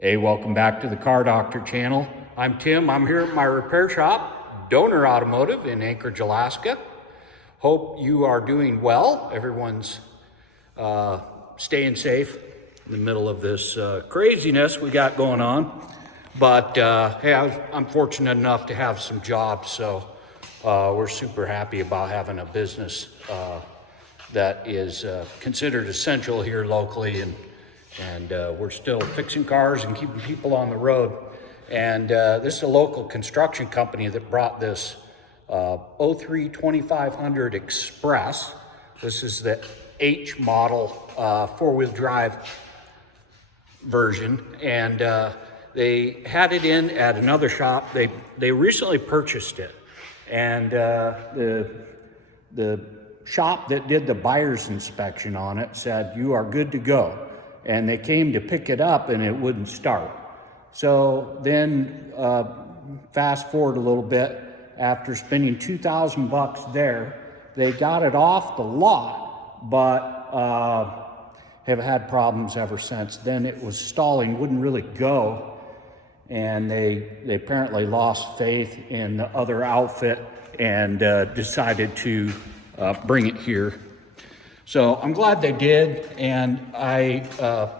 Hey, welcome back to the Car Doctor channel. I'm Tim. I'm here at my repair shop, Donor Automotive in Anchorage, Alaska. Hope you are doing well. Everyone's staying safe in the middle of this craziness we got going on. But hey, I'm fortunate enough to have some jobs, so we're super happy about having a business that is considered essential here locally, and we're still fixing cars and keeping people on the road. And this is a local construction company that brought this 03 2500 Express. This is the H model four-wheel drive version, and they had it in at another shop. They recently purchased it, and the shop that did the buyer's inspection on it said, "You are good to go." And they came to pick it up and it wouldn't start. So then fast forward a little bit, after spending $2,000 there, they got it off the lot, but have had problems ever since. Then it was stalling, wouldn't really go. And they apparently lost faith in the other outfit and decided to bring it here. So I'm glad they did, and of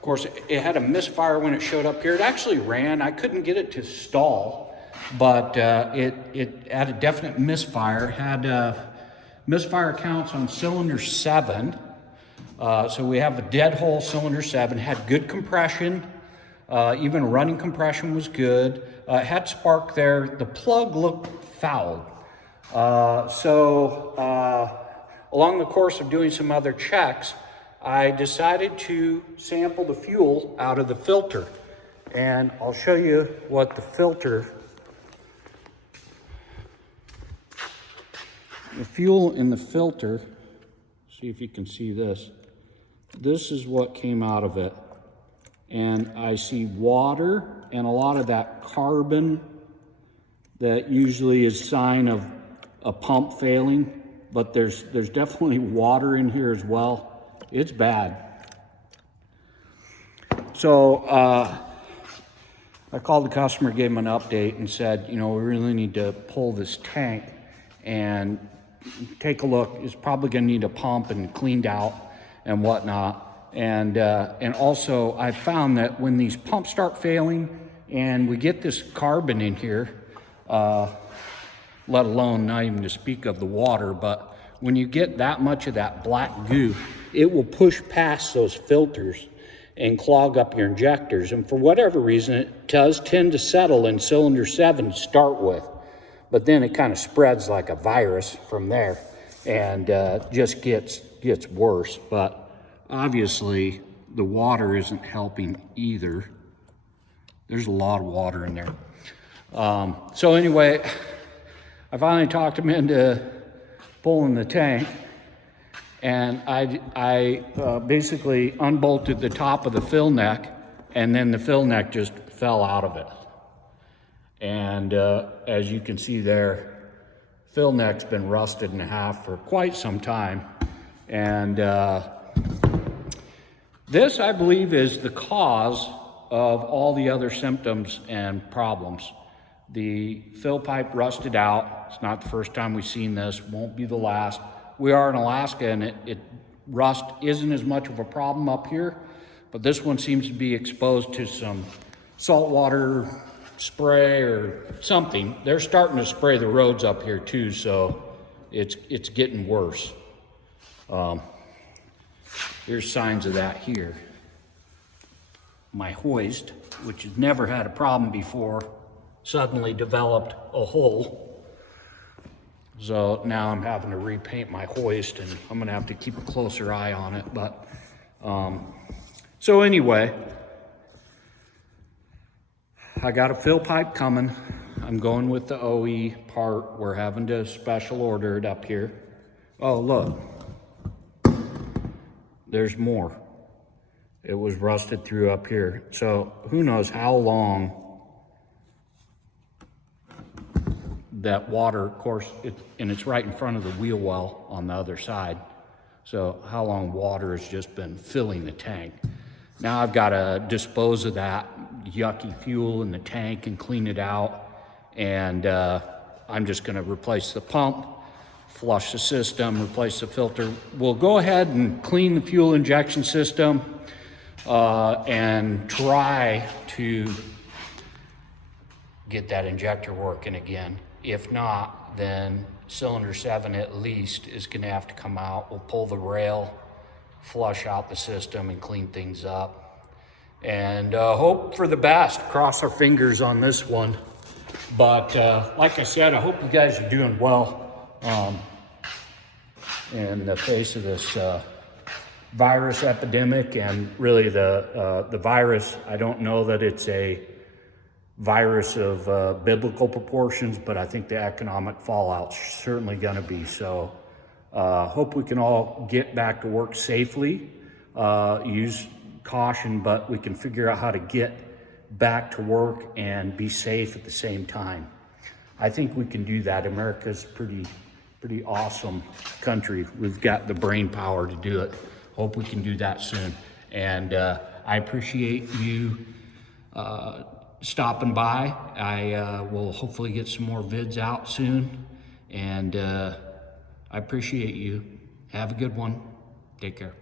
course, it had a misfire when it showed up here. It actually ran. I couldn't get it to stall, but it had a definite misfire. Had misfire counts on cylinder 7. So we have a dead hole cylinder 7. Had good compression. Even running compression was good. Had spark there. The plug looked fouled. Along the course of doing some other checks, I decided to sample the fuel out of the filter. And I'll show you what the fuel in the filter, see if you can see this. This is what came out of it. And I see water and a lot of that carbon that usually is a sign of a pump failing. But there's definitely water in here as well. It's bad. So I called the customer, gave him an update, and said, we really need to pull this tank and take a look. It's probably going to need a pump and cleaned out and whatnot. And also, I found that when these pumps start failing and we get this carbon in here, let alone not even to speak of the water, but when you get that much of that black goo, it will push past those filters and clog up your injectors. And for whatever reason, it does tend to settle in cylinder 7 to start with, but then it kind of spreads like a virus from there and just gets worse. But obviously the water isn't helping either. There's a lot of water in there. So anyway, I finally talked him into pulling the tank, and I basically unbolted the top of the fill neck, and then the fill neck just fell out of it. And as you can see there, fill neck's been rusted in half for quite some time. And this, I believe, is the cause of all the other symptoms and problems. The fill pipe rusted out. It's not the first time we've seen this, won't be the last. We are in Alaska, and rust isn't as much of a problem up here, but this one seems to be exposed to some saltwater spray or something. They're starting to spray the roads up here too, so it's getting worse. There's signs of that here. My hoist, which has never had a problem before, suddenly developed a hole. So now I'm having to repaint my hoist, and I'm gonna have to keep a closer eye on it. But so anyway, I got a fill pipe coming. I'm going with the OE part. We're having to special order it up here. Oh, look, there's more. It was rusted through up here. So who knows how long that water, of course, and it's right in front of the wheel well on the other side. So how long water has just been filling the tank. Now I've got to dispose of that yucky fuel in the tank and clean it out. And I'm just gonna replace the pump, flush the system, replace the filter. We'll go ahead and clean the fuel injection system and try to get that injector working again. If not, then cylinder 7 at least is gonna have to come out. We'll pull the rail, flush out the system and clean things up. And hope for the best, cross our fingers on this one. But like I said, I hope you guys are doing well in the face of this virus epidemic. And really the virus, I don't know that it's a virus of biblical proportions, but I think the economic fallout's certainly gonna be. So hope we can all get back to work safely, use caution, but we can figure out how to get back to work and be safe at the same time. I think we can do that. America's pretty awesome country. We've got the brain power to do it. Hope we can do that soon. And I appreciate you stopping by. I will hopefully get some more vids out soon. And I appreciate you. Have a good one. Take care.